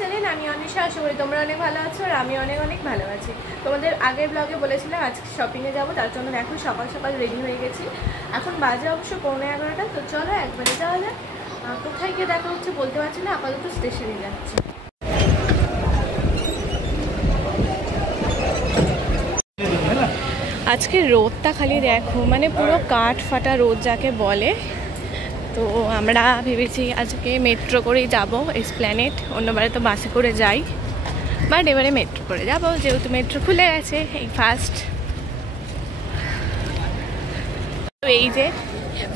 Channel. আমি অনিশা, আশা করি তোমরা অনেক ভালো আছো আর আমি অনেক অনেক ভালো আছি। তোমাদের আগের ব্লগে বলেছিলাম আজকে শপিংয়ে যাবো, তার জন্য এখন সকাল সকাল রেডি হয়ে গেছি। এখন বাজে অবশ্য 11:15। তো চলো একবারে যাওয়া যাক। কোথায় গিয়ে দেখা হচ্ছে বলতে পারছি না, আপাতত স্টেশনে যাচ্ছি। আজকে রোদটা খালি দেখো, মানে পুরো কাঠ ফাটা রোদ যাকে বলে। তো আমরা ভেবেছি আজকে মেট্রো করেই যাব এসপ্ল্যানেড। অন্যবারে তো বাসে করে যাই, বাট এবারে মেট্রো করে যাবো, যেহেতু মেট্রো খুলে গেছে এই ফার্স্ট। তো এই যে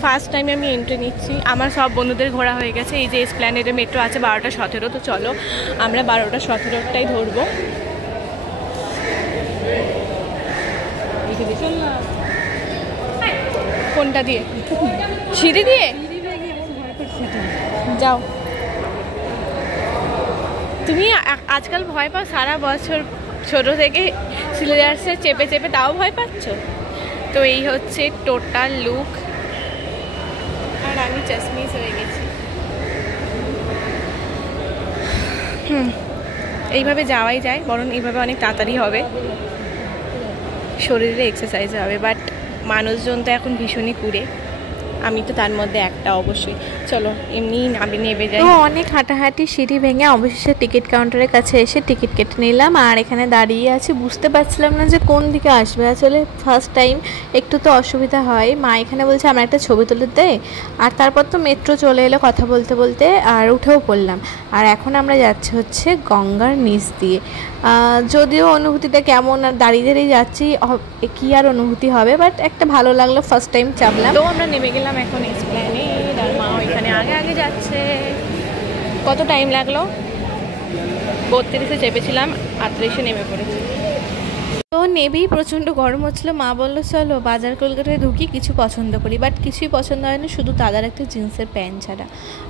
ফার্স্ট টাইম আমি এন্ট্রি নিচ্ছি, আমার সব বন্ধুদের ঘোরা হয়ে গেছে। এই যে এসপ্ল্যানেডে মেট্রো আছে 12:17। তো চলো আমরা 12:17টাই ধরবো। কোনটা দিয়ে? সিঁড়ি দিয়ে যাও। তুমি আজকাল ভয় পাও? সারা বছর ছোট থেকে সিলিন্ডারে চেপে চেপে তাও ভয় পাচ্ছ? তো এই হচ্ছে টোটাল লুক। আর আমি চাশমিশ হয়ে গেছি। এইভাবে যাওয়াই যায়, বরং এইভাবে অনেক তাড়াতাড়ি হবে, শরীরে এক্সারসাইজ হবে। বাট মানুষজন তো এখন ভীষণই কুড়ে, আমি তো তার মধ্যে একটা অবশ্যই। চলো এমনি নেবে যাই। তো অনেক হাঁটাহাঁটি সিঁড়ি ভেঙে অবশেষে টিকিট কাউন্টারের কাছে এসে টিকিট কেটে নিলাম। আর এখানে দাঁড়িয়ে আছি, বুঝতে পারছিলাম না যে কোন দিকে আসবে। আসলে ফার্স্ট টাইম একটু তো অসুবিধা হয়। মা এখানে বলছে আমার একটা ছবি তুলে দে। আর তারপর তো মেট্রো চলে এলো কথা বলতে বলতে, আর উঠেও পড়লাম। আর এখন আমরা যাচ্ছি হচ্ছে গঙ্গার নিচ দিয়ে। যদিও অনুভূতিটা কেমন, আর দাঁড়িয়ে দাঁড়িয়ে যাচ্ছি, কি আর অনুভূতি হবে, বাট একটা ভালো লাগলো, ফার্স্ট টাইম চাপলাম। তো আমরা নেমে গেলাম এখন এসপ্ল্যানেড, আর মা ওইখানে আগে আগে যাচ্ছে। কত টাইম লাগলো? 32-এ চেপেছিলাম, 38-এ নেমে পড়েছি। তো নেবেই প্রচণ্ড গরম হচ্ছিলো। মা বললো চলো বাজার কলকাতায় ঢুকি, কিছু পছন্দ করি। বাট কিছুই পছন্দ হয় না, শুধু দাদার একটা জিন্সের প্যান্ট ছাড়া।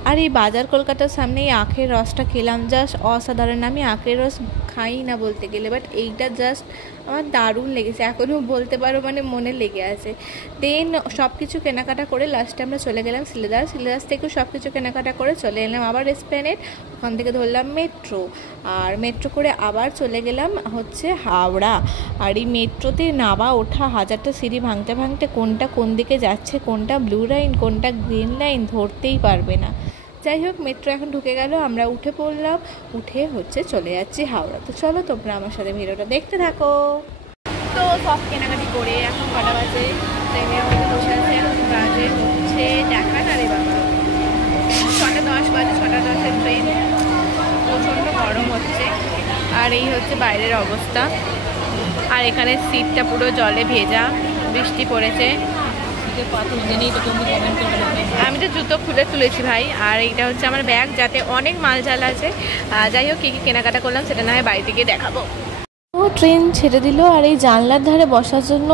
আর এই বাজার কলকাতার সামনে এই আখের রসটা খেলাম, জাস্ট অসাধারণ। আমি আখের রস খাই না বলতে গেলে, বাট এইটা জাস্ট আমার দারুণ লেগেছে, এখনও বলতে পারো মানে মনে লেগে আছে। দেন সব কিছু কেনাকাটা করে লাস্টে আমরা চলে গেলাম সিলেদাস থেকেও সব কিছু কেনাকাটা করে চলে এলাম আবার এসপ্ল্যানেড। ওখান থেকে ধরলাম মেট্রো, আর মেট্রো করে আবার চলে গেলাম হচ্ছে হাওড়া। আর এই মেট্রোতে নামা ওঠা হাজারটা সিঁড়ি ভাঙতে ভাঙতে কোনটা কোন দিকে যাচ্ছে, কোনটা ব্লু লাইন কোনটা গ্রিন লাইন ধরতেই পারবে না। যাই হোক, মেট্রো এখন ঢুকে গেল, আমরা উঠে পড়লাম, উঠে হচ্ছে চলে যাচ্ছি হাওড়া। তো চলো তোমরা আমার সাথে ভিডিওটা দেখতে থাকো। তো সব কেনাকাটি করে এখন কটা বাজে, ট্রেনের মধ্যে বসে আছে। এখন বাজে হচ্ছে দেখা না রে বাবা, 6:10 বাজে, 6:10-এর ট্রেন। প্রচণ্ড গরম হচ্ছে, আর এই হচ্ছে বাইরের অবস্থা। আর এখানে সিটটা পুরো জলে ভেজা, বৃষ্টি পড়েছে। আমি তো জুতো খুলে তুলেছি ভাই। আর এইটা হচ্ছে আমার ব্যাগ, যাতে অনেক মালজাল আছে। যাই হোক, কী কী কেনাকাটা করলাম সেটা না হয় বাড়িতে গিয়ে দেখাবো। ও ট্রেন ছেড়ে দিল, আর এই জানলার ধারে বসার জন্য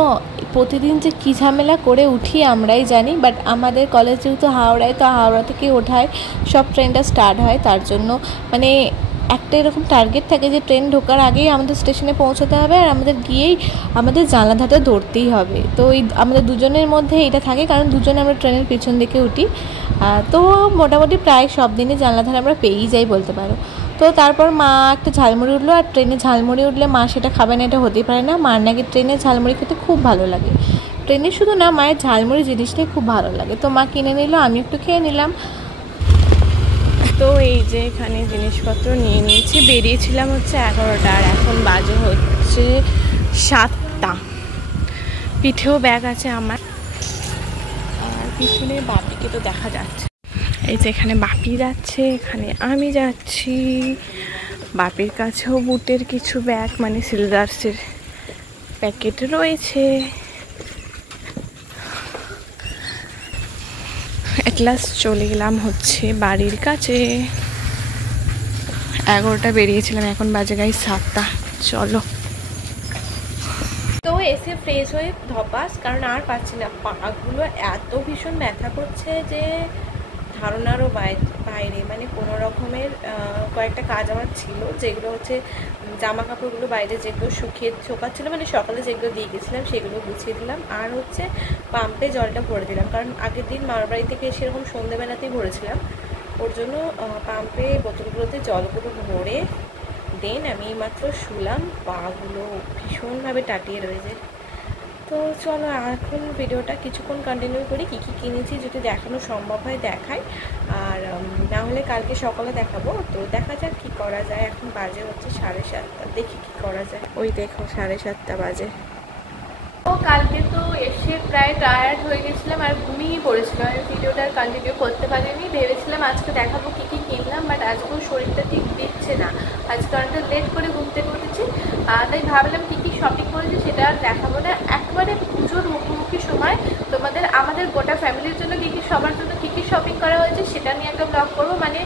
প্রতিদিন যে কী ঝামেলা করে উঠি আমরাই জানি। বাট আমাদের কলেজ যেহেতু হাওড়ায়, তো হাওড়া থেকে ওঠায় সব ট্রেনটা স্টার্ট হয়। তার জন্য মানে একটা এরকম টার্গেট থাকে যে ট্রেন ঢোকার আগেই আমাদের স্টেশনে পৌঁছাতে হবে, আর আমাদের গিয়েই আমাদের জানলা ধারটা ধরতেই হবে। তো এই আমাদের দুজনের মধ্যে এটা থাকে, কারণ দুজনে আমরা ট্রেনের পিছন দিকে উঠি। তো মোটামুটি প্রায় সব দিনই জানলা ধারে আমরা পেয়েই যাই বলতে পারো। তো তারপর মা একটা ঝালমুড়ি উঠলো, আর ট্রেনে ঝালমুড়ি উঠলে মা সেটা খাবে না, এটা হতেই পারে না। মার নাকি ট্রেনে ঝালমুড়ি খেতে খুব ভালো লাগে। ট্রেনে শুধু না, মায়ের ঝালমুড়ি জিনিসটাই খুব ভালো লাগে। তো মা কিনে নিল, আমি একটু খেয়ে নিলাম। তো এই যে এখানে জিনিসপত্র নিয়ে নিয়েছি, বেরিয়েছিলাম হচ্ছে 11টা, আর এখন বাজে হচ্ছে 7টা। পিঠেও ব্যাগ আছে আমার, আর পিছনে বাপিকে তো দেখা যাচ্ছে। এই যে এখানে বাপি যাচ্ছে, এখানে আমি যাচ্ছি। বাপির কাছেও বুটের কিছু ব্যাগ, মানে সিলভার্সের প্যাকেট রয়েছে। এটলাস চলে গেলাম হচ্ছে বাড়ির কাছে। 11টা বেরিয়েছিলাম, এখন বাজে গাই 7টা। চলো। তো এসে ফ্রেশ হয়ে ধপাস, কারণ আর পাচ্ছি না, পাগুলো এত ভীষণ ব্যথা করছে যে ধারণারও বাইরে। মানে কোনো রকমের কয়েকটা কাজ আমার ছিল, যেগুলো হচ্ছে জামা কাপড়গুলো বাইরে যেগুলো শোকাচ্ছিলো, মানে সকালে যেগুলো দিয়ে গেছিলাম সেগুলো গুছিয়ে দিলাম। আর হচ্ছে পাম্পে জলটা ভরে দিলাম, কারণ আগের দিন মামার বাড়ি থেকে এসে এরকম সন্ধ্যেবেলাতেই ভরেছিলাম, ওর জন্য পাম্পে বোতলটা বাটিগুলোতে জলগুলো ভরে দেন আমি মাত্র শুলাম, পাগুলো ভীষণভাবে টাটিয়ে রয়েছে। তো চলো এখন ভিডিওটা কিছুক্ষণ কন্টিনিউ করি, কী কী কিনেছি যদি দেখানো সম্ভব হয় দেখাই, আর না হলে কালকে সকালে দেখাবো। তো দেখা যাক কী করা যায়। এখন বাজে হচ্ছে 7:30, দেখি কী করা যায়। ওই দেখো 7:30 বাজে। তো কালকে তো এসে প্রায় টায়ার্ড হয়ে গেছিলাম আর ঘুমিয়ে পড়েছিলাম, আমি ভিডিওটা আর কন্টিনিউ করতে পারিনি। ভেবেছিলাম আজকে দেখাবো কী কী কিনলাম, বাট আজকেও শরীরটা ঠিক দিচ্ছে না, আজকে অনেকটা লেট করে ঘুম থেকে উঠেছি। তাই ভাবলাম কী কী শপিং করেছি সেটা আর দেখাবো না, একবারে পুজোর মুখোমুখি সময় আমাদের গোটা ফ্যামিলির জন্য কী কী, সবার জন্য কী কী শপিং করা হয়েছে সেটা নিয়ে একটা ব্লগ করবো। মানে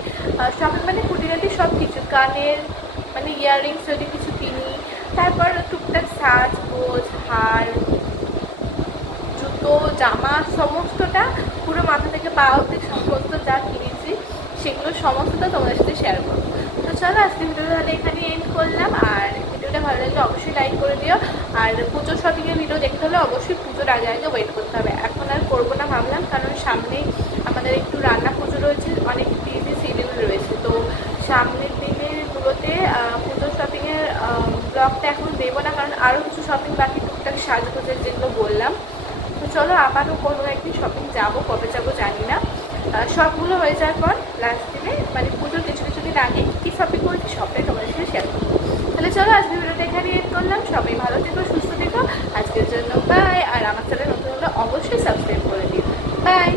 শপিং মানে খুঁটিনাটি সব কিছু, কানের মানে ইয়াররিংস যদি কিছু কিনি, তারপর টুকটাক সাজগোজ, হার, জুতো, জামা, সমস্তটা পুরো মাথা থেকে পা অবধি সমস্ত যা কিনেছি সেগুলো সমস্তটা তোমাদের সাথে শেয়ার করবো। তো চলো আজকে ভিডিওটা তাহলে এখানে এন্ড করলাম, আর ভিডিওটা ভালো লাগলে অবশ্যই লাইক করে দিও। আর পুজোর শপিংয়ের ভিডিও দেখতে হলে অবশ্যই পুজোর আগে আগে ওয়েট করতে হবে, এখন আর করবো না ভাবলাম, কারণ সামনেই আমাদের একটু রান্না পুজো রয়েছে, অনেক বিজি শিডিউল রয়েছে। তো সামনের দিনেরগুলোতে পুজোর শপিংয়ের ব্লগটা এখন দেবো না, কারণ আরও কিছু শপিং বাকি টুকটাক সাজগোজের যেগুলো বললাম। তো চলো আবারও কোনো একদিন শপিং যাবো, কবে যাবো জানি না। সবগুলো হয়ে যাওয়ার পর লাস্ট দিনে মানে পুজোর কিছু কিছু দিন আগে কী শপিং করেছি সবটাই তোমাদের সাথে শেয়ার করবো। তাহলে চলো আজকে ভিডিওটা এখানে এড করলাম, সবাই ভালো থেকো, সুস্থ থেকো, আজকের জন্য বাই। আর আমার চ্যানেল নতুন হলে অবশ্যই সাবস্ক্রাইব করে দিও, বাই।